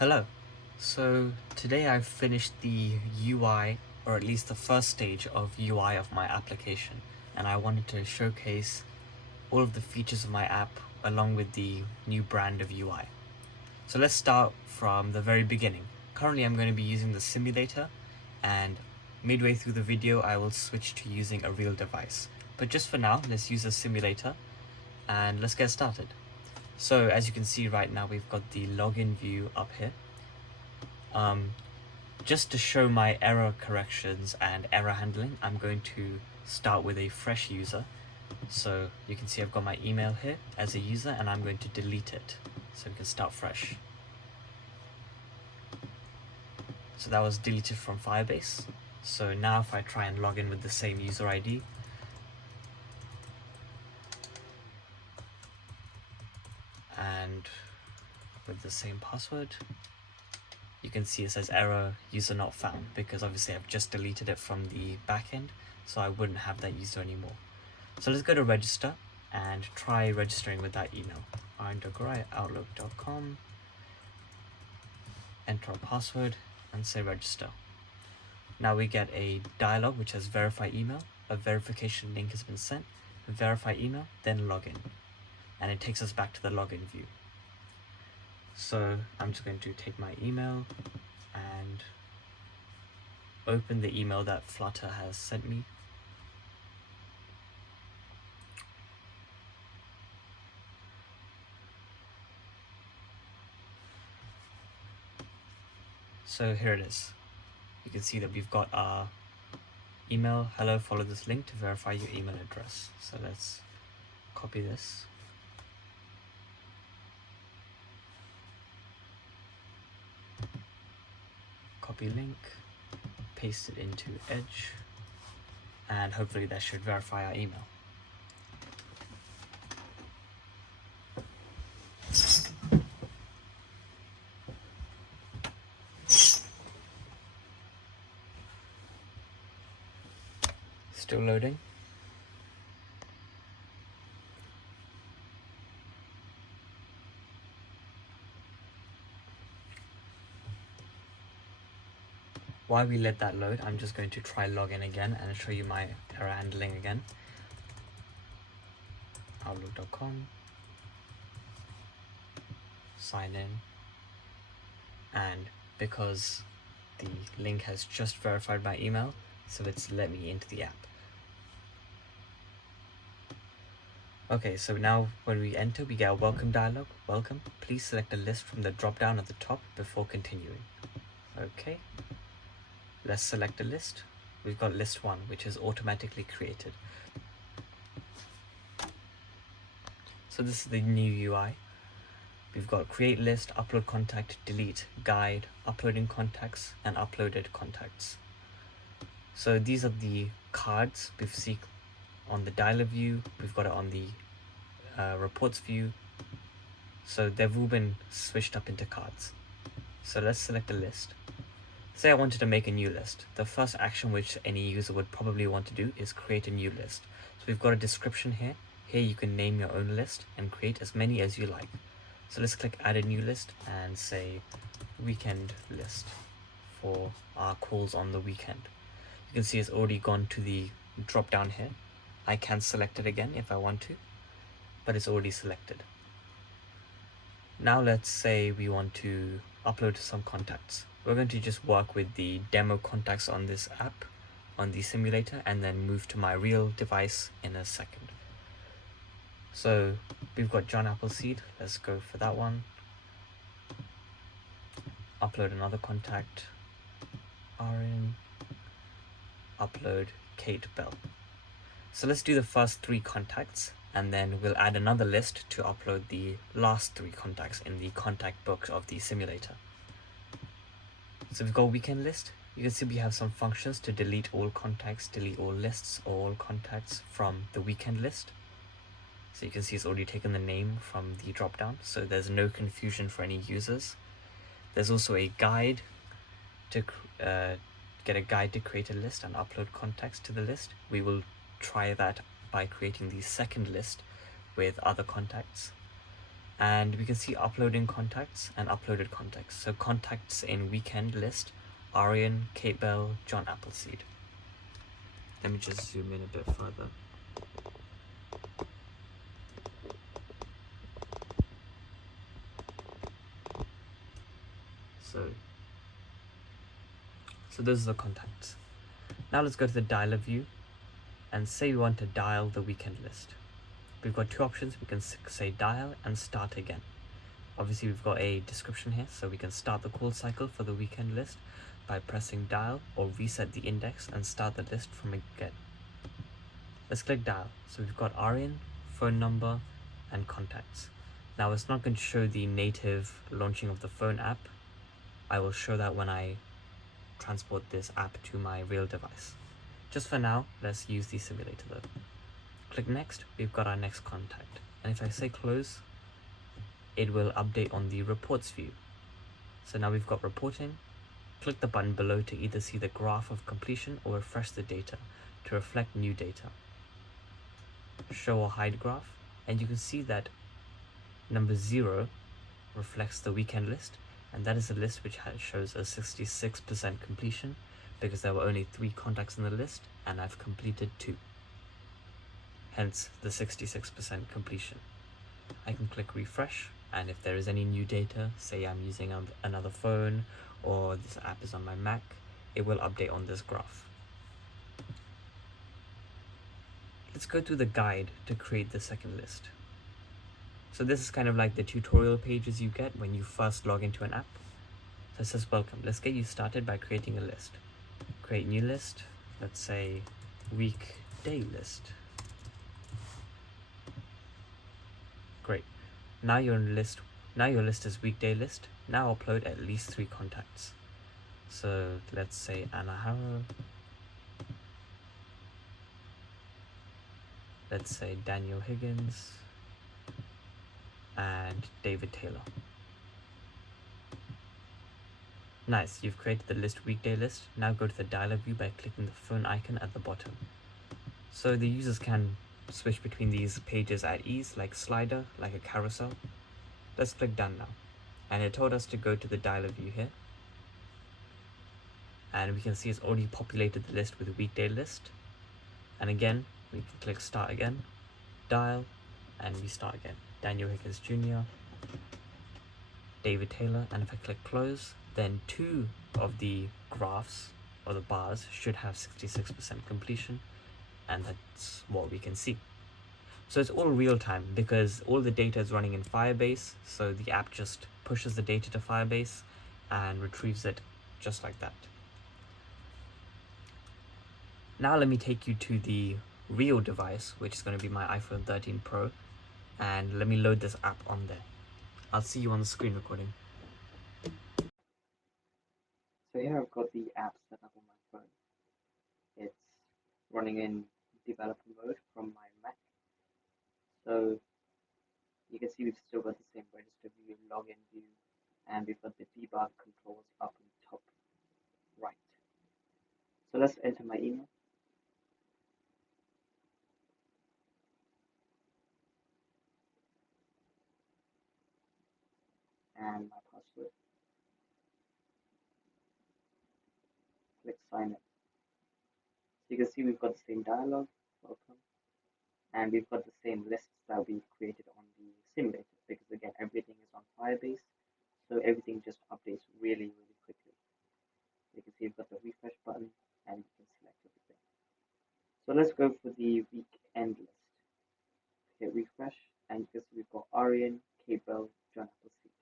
Hello. So today I've finished the UI, or at least the first stage of UI of my application, and I wanted to showcase all of the features of my app along with the new brand of UI. So let's start from the very beginning. Currently I'm going to be using the simulator, and midway through the video I will switch to using a real device. But just for now, let's use a simulator and let's get started. So as you can see right now, we've got the login view up here. Just to show my error corrections and error handling, I'm going to start with a fresh user. So you can see I've got my email here as a user, and I'm going to delete it so we can start fresh. So that was deleted from Firebase. So now if I try and log in with the same user ID, and with the same password, you can see it says error, user not found, because obviously I've just deleted it from the backend, so I wouldn't have that user anymore. So let's go to register and try registering with that email. outlook.com, enter a password and say register. Now we get a dialog which has verify email, a verification link has been sent, verify email, then login. And it takes us back to the login view. So I'm just going to take my email and open the email that Flutter has sent me. So here it is. You can see that we've got our email, hello, follow this link to verify your email address. So let's copy this. Copy link, paste it into Edge, and hopefully that should verify our email. Still loading. While we let that load, I'm just going to try login again and show you my error handling again. Outlook.com, sign in, and because the link has just verified my email, so it's let me into the app. Okay, so now when we enter, we get a welcome dialog. Welcome, please select a list from the drop down at the top before continuing. Okay, let's select a list. We've got list 1, which is automatically created. So this is the new UI. We've got create list, upload contact, delete, guide, uploading contacts, and uploaded contacts. So these are the cards we've seen on the dialer view. We've got it on the reports view. So they've all been switched up into cards. So let's select a list. Say I wanted to make a new list. The first action which any user would probably want to do is create a new list. So we've got a description here. Here you can name your own list and create as many as you like. So let's click add a new list and say weekend list for our calls on the weekend. You can see it's already gone to the drop down here. I can select it again if I want to, but it's already selected. Now let's say we want to upload some contacts. We're going to just work with the demo contacts on this app, on the simulator, and then move to my real device in a second. So we've got John Appleseed, let's go for that one. Upload another contact, RN, upload Kate Bell. So let's do the first 3 contacts, and then we'll add another list to upload the last 3 contacts in the contact book of the simulator. So we've got weekend list. You can see we have some functions to delete all contacts, delete all lists, or all contacts from the weekend list. So you can see it's already taken the name from the drop down, so there's no confusion for any users. There's also a guide to get a guide to create a list and upload contacts to the list. We will try that by creating the second list with other contacts. and we can see uploading contacts and uploaded contacts. So contacts in weekend list: Arian, Kate Bell, John Appleseed. Let me just zoom in a bit further. So those are the contacts. Now let's go to the dialer view and say we want to dial the weekend list. We've got two options. We can say dial and start again. Obviously we've got a description here, so we can start the call cycle for the weekend list by pressing dial, or reset the index and start the list from again. Let's click dial. So we've got Arian, phone number, and contacts. Now it's not going to show the native launching of the phone app. I will show that when I transport this app to my real device. Just for now, let's use the simulator though. Click next, we've got our next contact. And if I say close, it will update on the reports view. So now we've got reporting. Click the button below to either see the graph of completion or refresh the data to reflect new data. Show or hide graph, and you can see that number 0 reflects the weekend list, and that is a list which shows a 66% completion because there were only 3 contacts in the list and I've completed 2. Hence the 66% completion. I can click refresh, and if there is any new data, say I'm using another phone or this app is on my Mac, it will update on this graph. Let's go through the guide to create the second list. So this is kind of like the tutorial pages you get when you first log into an app. So it says welcome. Let's get you started by creating a list. Create new list. Let's say weekday list. Great. Now your list is weekday list. Now upload at least 3 contacts. So let's say Anna Harrow. Let's say Daniel Higgins and David Taylor. Nice, you've created the list weekday list. Now go to the dialer view by clicking the phone icon at the bottom. So the users can switch between these pages at ease, like slider, like a carousel. Let's click done now. And it told us to go to the dialer view here. And we can see it's already populated the list with a weekday list. And again, we can click start again, dial, and we start again. Daniel Higgins Jr., David Taylor, and if I click close, then 2 of the graphs or the bars should have 66% completion, and that's what we can see. So it's all real time because all the data is running in Firebase, so the app just pushes the data to Firebase and retrieves it just like that. Now let me take you to the real device, which is going to be my iPhone 13 Pro, and let me load this app on there. I'll see you on the screen recording. So here I've got the app set up on my phone. It's running in developer mode from my Mac. So you can see we've still got the same register view, login view, and we've got the debug controls up in the top right. So let's enter my email. And my password. Click sign in. So you can see we've got the same dialog, welcome, and we've got the same lists that we've created on the simulator because again everything is on Firebase, so everything just updates really quickly. You can see we've got the refresh button and you can select everything. So let's go for the weekend list. Hit refresh and you can see we've got Arian, Kate Bell, John Appleseed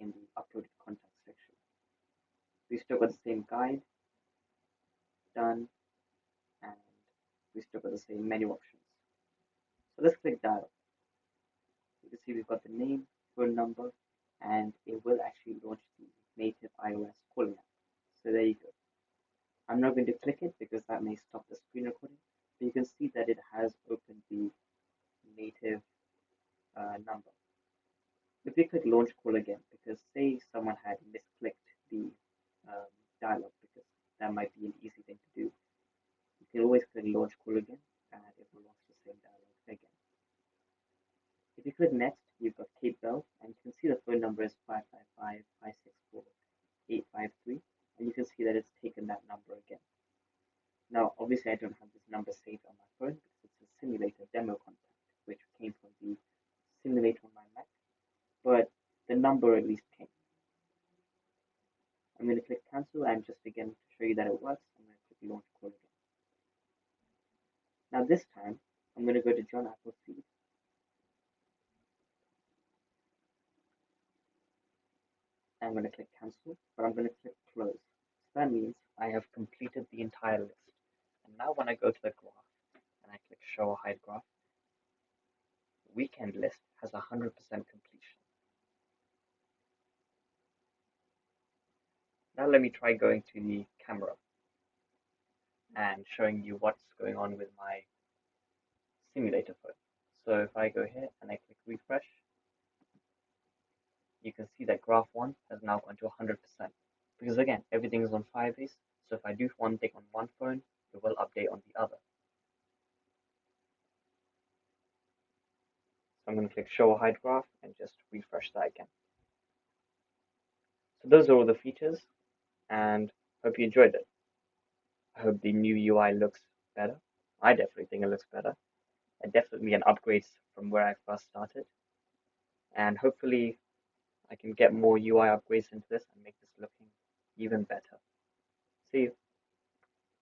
in the uploaded contacts section. We still got the same guide, done, and we still got the same menu options. So let's click dial. You can see we've got the name, phone number, and it will actually launch the native iOS calling app. So there you go. I'm not going to click it because that may stop the screen recording, but you can see that it has opened the native number. If we click launch call again, because say someone had misclicked the dialog, because that might be an easy thing to do, you can always click launch call again and it will launch the same dialog again. If you click next, you've got Kate Bell, and you can see the phone number is 555-564-853, and you can see that it's taken that number again. Now, obviously, I don't have this number saved on my phone because it's a simulator demo contact, which came from the simulator on my Mac, but the number at least came. I'm going to click cancel, and just again to show you that it works, I'm going to click launch call again. Now this time, I'm going to go to John Appleseed. I'm going to click cancel, but I'm going to click close. So that means I have completed the entire list. And now when I go to the graph and I click show or hide graph, weekend list has 100% completion. Now let me try going to the camera and showing you what's going on with my simulator phone. So if I go here and I click refresh, you can see that graph 1 has now gone to 100%. Because again, everything is on Firebase, so if I do one thing on one phone, it will update on the other. So I'm going to click show or hide graph and just refresh that again. So those are all the features, and hope you enjoyed it. I hope the new UI looks better. I definitely think it looks better. And definitely an upgrade from where I first started. And hopefully I can get more UI upgrades into this and make this looking even better. See you.